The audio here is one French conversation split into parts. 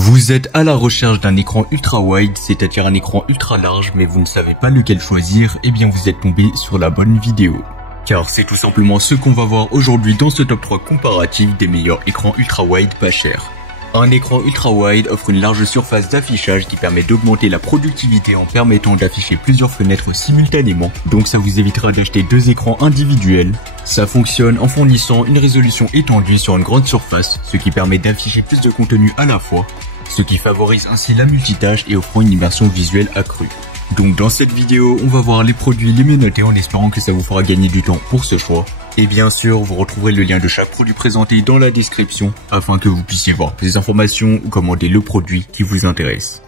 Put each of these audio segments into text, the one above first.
Vous êtes à la recherche d'un écran ultra wide, c'est-à-dire un écran ultra large, mais vous ne savez pas lequel choisir, eh bien vous êtes tombé sur la bonne vidéo. Car c'est tout simplement ce qu'on va voir aujourd'hui dans ce top 3 comparatif des meilleurs écrans ultra wide pas chers. Un écran ultra wide offre une large surface d'affichage qui permet d'augmenter la productivité en permettant d'afficher plusieurs fenêtres simultanément, donc ça vous évitera d'acheter deux écrans individuels. Ça fonctionne en fournissant une résolution étendue sur une grande surface, ce qui permet d'afficher plus de contenu à la fois, ce qui favorise ainsi la multitâche et offrant une immersion visuelle accrue. Donc dans cette vidéo, on va voir les produits les mieux notés en espérant que ça vous fera gagner du temps pour ce choix. Et bien sûr, vous retrouverez le lien de chaque produit présenté dans la description afin que vous puissiez voir plus d'informations ou commander le produit qui vous intéresse.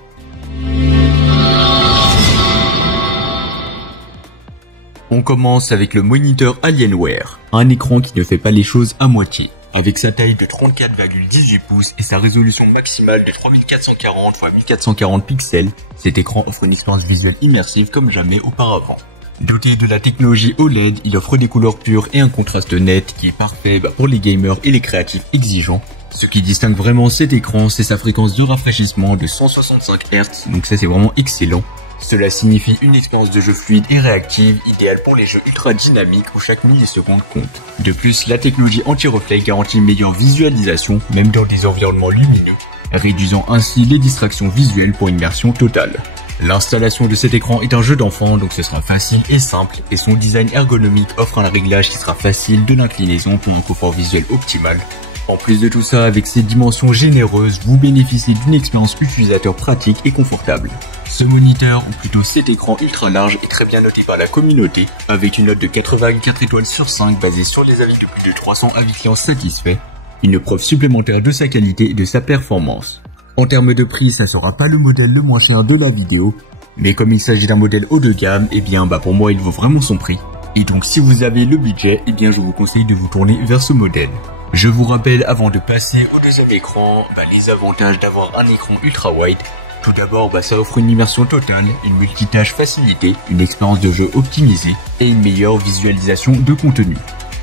On commence avec le moniteur Alienware, un écran qui ne fait pas les choses à moitié. Avec sa taille de 34,18 pouces et sa résolution maximale de 3440 x 1440 pixels, cet écran offre une expérience visuelle immersive comme jamais auparavant. Doté de la technologie OLED, il offre des couleurs pures et un contraste net qui est parfait pour les gamers et les créatifs exigeants. Ce qui distingue vraiment cet écran, c'est sa fréquence de rafraîchissement de 165 Hz, donc ça c'est vraiment excellent. Cela signifie une expérience de jeu fluide et réactive, idéale pour les jeux ultra dynamiques où chaque milliseconde compte. De plus, la technologie anti-reflet garantit une meilleure visualisation, même dans des environnements lumineux, réduisant ainsi les distractions visuelles pour une immersion totale. L'installation de cet écran est un jeu d'enfant, donc ce sera facile et simple, et son design ergonomique offre un réglage qui sera facile de l'inclinaison pour un confort visuel optimal. En plus de tout ça, avec ses dimensions généreuses, vous bénéficiez d'une expérience utilisateur pratique et confortable. Ce moniteur, ou plutôt cet écran ultra large, est très bien noté par la communauté, avec une note de 4,4 étoiles sur 5 basée sur les avis de plus de 300 avis clients satisfaits, une preuve supplémentaire de sa qualité et de sa performance. En termes de prix, ça sera pas le modèle le moins cher de la vidéo, mais comme il s'agit d'un modèle haut de gamme, et bien pour moi il vaut vraiment son prix. Et donc si vous avez le budget, et bien je vous conseille de vous tourner vers ce modèle. Je vous rappelle avant de passer au deuxième écran, les avantages d'avoir un écran ultra wide. Tout d'abord, ça offre une immersion totale, une multitâche facilitée, une expérience de jeu optimisée et une meilleure visualisation de contenu.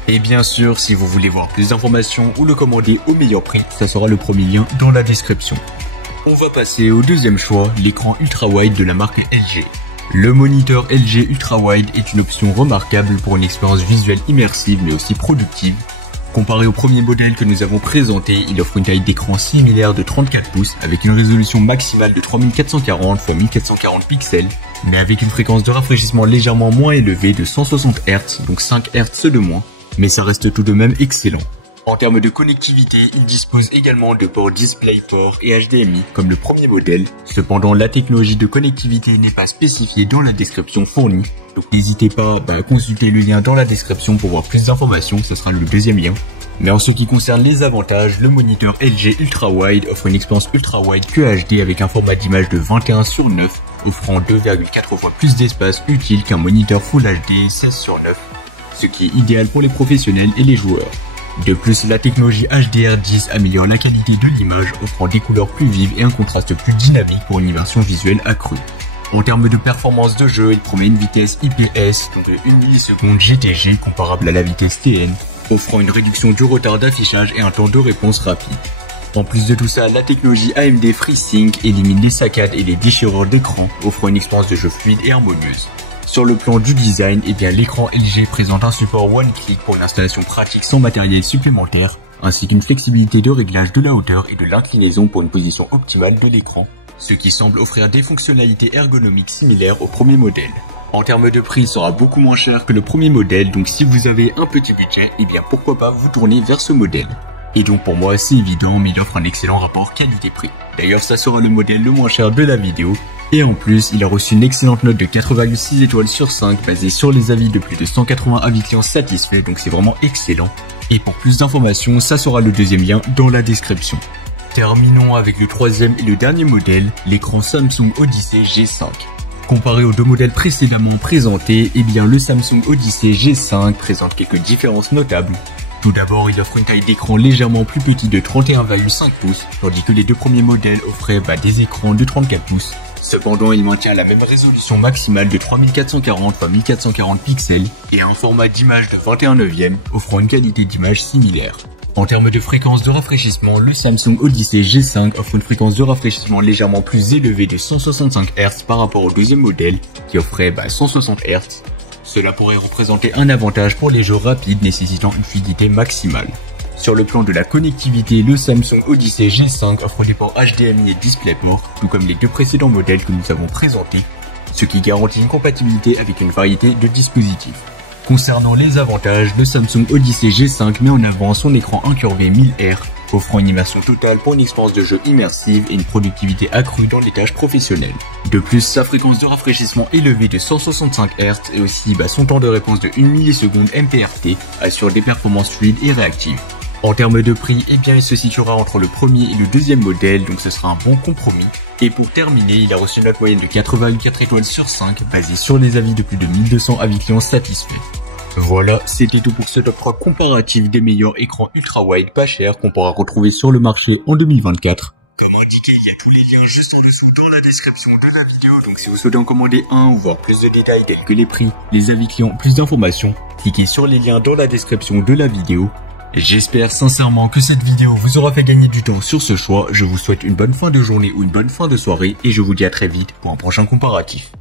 Et bien sûr, si vous voulez voir plus d'informations ou le commander au meilleur prix, ça sera le premier lien dans la description. On va passer au deuxième choix, l'écran ultra wide de la marque LG. Le moniteur LG Ultra Wide est une option remarquable pour une expérience visuelle immersive mais aussi productive. Comparé au premier modèle que nous avons présenté, il offre une taille d'écran similaire de 34 pouces avec une résolution maximale de 3440 x 1440 pixels, mais avec une fréquence de rafraîchissement légèrement moins élevée de 160 Hz, donc 5 Hz de moins, mais ça reste tout de même excellent. En termes de connectivité, il dispose également de ports DisplayPort et HDMI comme le premier modèle. Cependant, la technologie de connectivité n'est pas spécifiée dans la description fournie. Donc n'hésitez pas à consulter le lien dans la description pour voir plus d'informations, ce sera le deuxième lien. Mais en ce qui concerne les avantages, le moniteur LG Ultra Wide offre une expérience ultra wide QHD avec un format d'image de 21:9, offrant 2,4 fois plus d'espace utile qu'un moniteur Full HD 16:9, ce qui est idéal pour les professionnels et les joueurs. De plus, la technologie HDR10 améliore la qualité de l'image, offrant des couleurs plus vives et un contraste plus dynamique pour une immersion visuelle accrue. En termes de performance de jeu, il promet une vitesse IPS, donc de 1 milliseconde GTG comparable à la vitesse TN, offrant une réduction du retard d'affichage et un temps de réponse rapide. En plus de tout ça, la technologie AMD FreeSync élimine les saccades et les déchirures d'écran, offrant une expérience de jeu fluide et harmonieuse. Sur le plan du design, l'écran LG présente un support one-click pour une installation pratique sans matériel supplémentaire, ainsi qu'une flexibilité de réglage de la hauteur et de l'inclinaison pour une position optimale de l'écran, ce qui semble offrir des fonctionnalités ergonomiques similaires au premier modèle. En termes de prix, il sera beaucoup moins cher que le premier modèle, donc si vous avez un petit budget, pourquoi pas vous tourner vers ce modèle. Et donc pour moi c'est évident, mais il offre un excellent rapport qualité-prix. D'ailleurs ça sera le modèle le moins cher de la vidéo. Et en plus, il a reçu une excellente note de 4,6 étoiles sur 5 basée sur les avis de plus de 180 avis clients satisfaits, donc c'est vraiment excellent. Et pour plus d'informations, ça sera le deuxième lien dans la description. Terminons avec le troisième et le dernier modèle, l'écran Samsung Odyssey G5. Comparé aux deux modèles précédemment présentés, le Samsung Odyssey G5 présente quelques différences notables. Tout d'abord, il offre une taille d'écran légèrement plus petite de 31,5 pouces, tandis que les deux premiers modèles offraient des écrans de 34 pouces. Cependant, il maintient la même résolution maximale de 3440 x 1440 pixels et un format d'image de 21/9, offrant une qualité d'image similaire. En termes de fréquence de rafraîchissement, le Samsung Odyssey G5 offre une fréquence de rafraîchissement légèrement plus élevée de 165 Hz par rapport au deuxième modèle qui offrait 160 Hz. Cela pourrait représenter un avantage pour les jeux rapides nécessitant une fluidité maximale. Sur le plan de la connectivité, le Samsung Odyssey G5 offre des ports HDMI et DisplayPort, tout comme les deux précédents modèles que nous avons présentés, ce qui garantit une compatibilité avec une variété de dispositifs. Concernant les avantages, le Samsung Odyssey G5 met en avant son écran incurvé 1000 Hz, offrant une immersion totale pour une expérience de jeu immersive et une productivité accrue dans les tâches professionnelles. De plus, sa fréquence de rafraîchissement élevée de 165 Hz et aussi son temps de réponse de 1 milliseconde MPRT assure des performances fluides et réactives. En termes de prix, il se situera entre le premier et le deuxième modèle, donc ce sera un bon compromis. Et pour terminer, il a reçu une note moyenne de 4,4 étoiles sur 5, basée sur les avis de plus de 1200 avis clients satisfaits. Voilà, c'était tout pour ce top 3 comparatif des meilleurs écrans ultra-wide pas chers qu'on pourra retrouver sur le marché en 2024. Comme indiqué, il y a tous les liens juste en dessous dans la description de la vidéo, donc si vous souhaitez en commander un ou voir plus de détails tels que les prix, les avis clients, plus d'informations, cliquez sur les liens dans la description de la vidéo. J'espère sincèrement que cette vidéo vous aura fait gagner du temps sur ce choix. Je vous souhaite une bonne fin de journée ou une bonne fin de soirée et je vous dis à très vite pour un prochain comparatif.